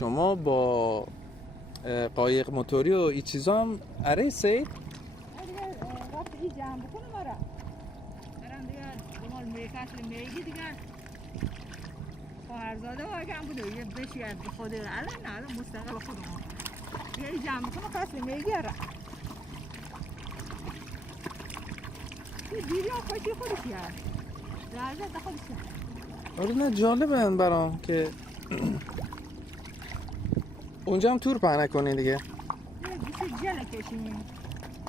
شما با قایق موتوری و این چیزا هم عریسید؟ دیگه وقتی این جمع بکنه برم دیگه دمال میکشل میگی دیگه خواهرزاده واقعا بوده یه بشی از خود الان مستقل خودمون دیگه این جمع بکنه کسی میگی را این دیری ها خوشی خودشی هست لحظه خودشی هست آره نه جالبه برام که اونجا هم تور پهنه کنی دیگه گوشه جل کشیم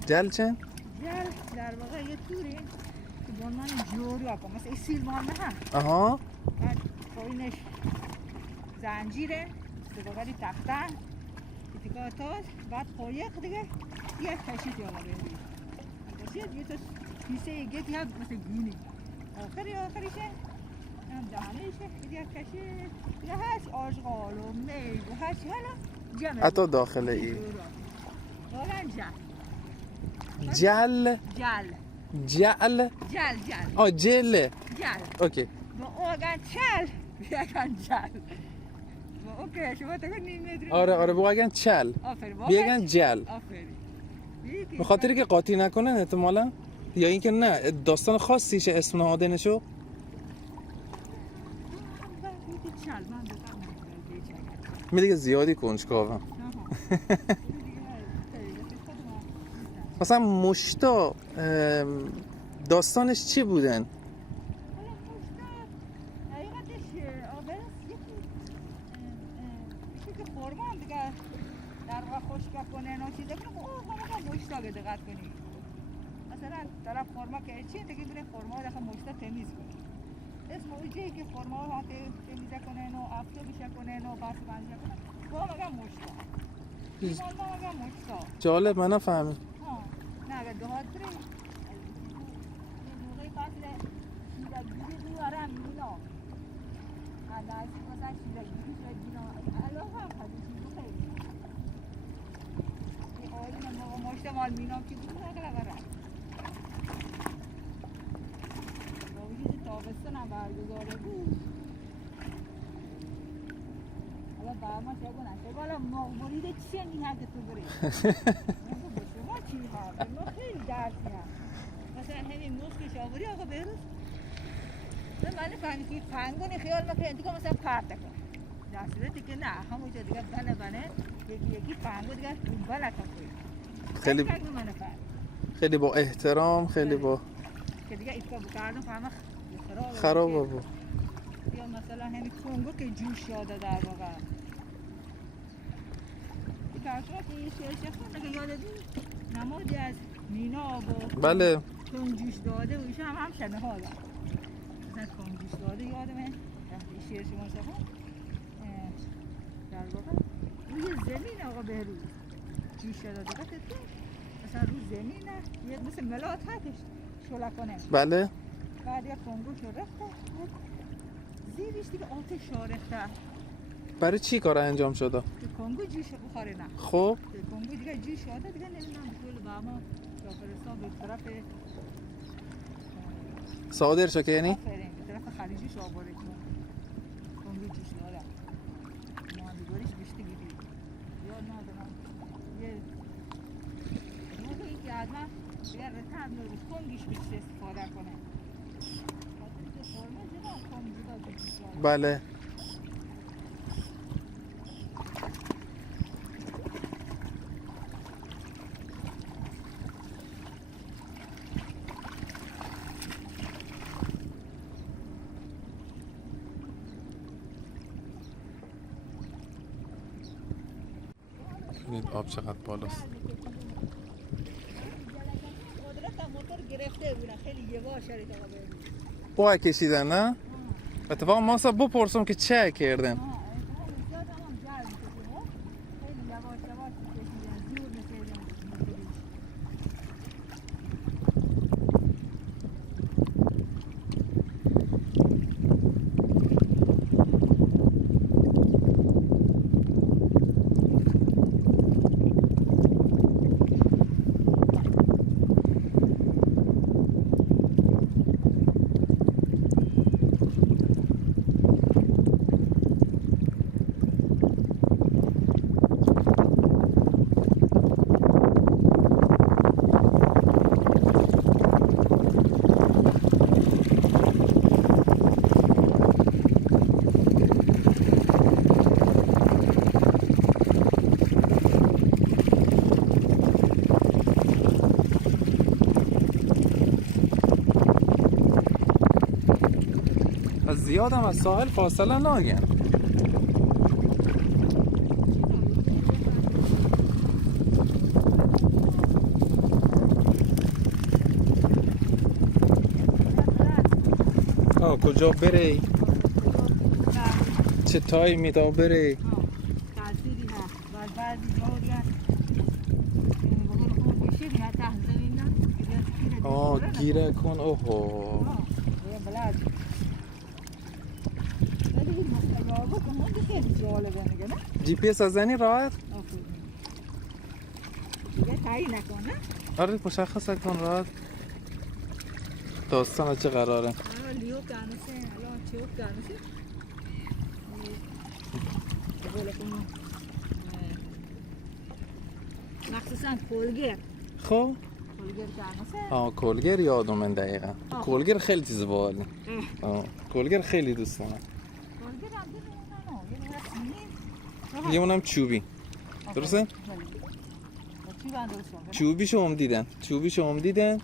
جل چه؟ جل در واقع یه توری که با عنوان جوری ها کن مثل این سیل مال نه هم آها بعد پایینش زنجیره بغلی تختن تیکا تاز بعد قایق دیگه یه کشید یالا بردی کشید یه تا پیسه یه گیتی هم مثل گینی آخریشه هم دهانهشه یه کشید یه هست آشغال و میگ و هست حالا جمعه حتی داخل ای واقعا جل جل آه جل جل اوکی با واقعا چل بیاگن جل با اوکی شما تا نیم متر آره بگن چل آفرین بیاگن جل آفرین به خاطری که قاطی نکنن احتمالا یا اینکه نه داستان خاصیشه اسم نهاده نشو می دیگه زیادی کنجکاوم مثلا مشتا داستانش چی بودن؟ در واقع خشک کنن و چیزا کنن همه مشتا دقت کنی مثلا طرف خرما که چی دیگه میره خرما رو مشتا تمیز کنه اسم اوجی که خرما رو تمیز کنن و آفتابش کنن و بس بنز کنن با مگه مشتا ما مگه مشتا جالب من نفهمم نه اگه دهات بری موقعی فصل شیرگیری دوارم مینا از مثلا شیرگیری مینا علاقه هم خیلی آیین مشت مال مینام که بود نگه برم با وجود تابستان هم برگزاره بود حالا برما شگو نشه حالا مرید چیه نیه که تو بری شما چی هست ما خیلی درسی هم مثلا همین موسکش آوری آقا بروز من فهمی که پنگونی خیال ما که انتگاه مثلا پرده کن در صورتی که نه همونجا دیگه بنه یکی پنگو دیگه بلکن کنید خیلی با احترام خیلی با که دیگه ایتکا بکردم فهمه خرابه بود یا مثلا همین کنگو که جوش یاده در واقع این کارشما که این شیشه خود نگه یاددی نمادی از مینا و بله کنگ جوش داده و ایشون هم شنه ها دارم مثلا کنگ جوش داده یادمه وقتی شیر شما شخون در واقع روی زمین آقا بهروز جوش داده دقیقه تو مثلا روی زمینه یه مثل ملات هستش شوله کنه بله بعد یه کنگو شو رفته زیرش دیگه آتش شارخته برای چی کار انجام شده؟ که کنگو جوش بخاره نه خب که کنگو دیگه جوش شده دیگه نمیدونم بطول بهما یا فرستان به طرف صادر شو که یعنی؟ آفرین به طرف خلیجی شاباره کن کنگو جوش داره ماندگاریش بیشتی گیری یا ندارم یه موقعی که حتما یه رتن رو کنگیش بیشتی استفاده کنه بله ببینید آب چقدر بالاست موتور گرفته بودن خیلی یواش شدید آقا ببین با کشیدن نه؟ اتفاقا ما اصلا بپرسم که چه کردن زیادم از ساحل فاصله ناگن. کجا بری؟ چه تایمی تا بری؟ تأثیری هست و بعضی جاهایی هست بقول خوب بشیری ها تحت زمین گیره کن. اوهو بلد ولی این مستقابه که من خیلی جالبه نگه نه؟ جی پی اس از زنی راحت؟ دیگه تایی نکنه؟ آره مشخص کن راحت. داستان چه قراره؟ لیو کانوسه الان چیو کانوسه بقول کنم مخصوصا کولگر خب کولگر کانوسه کولگر یادم من دقیقا. کولگر خیلی چیز باحاله. کولگر خیلی دوست دارم. کولگر هم دیدم یه اونم چوبی. درسته؟ چوبیشو هم دیدن.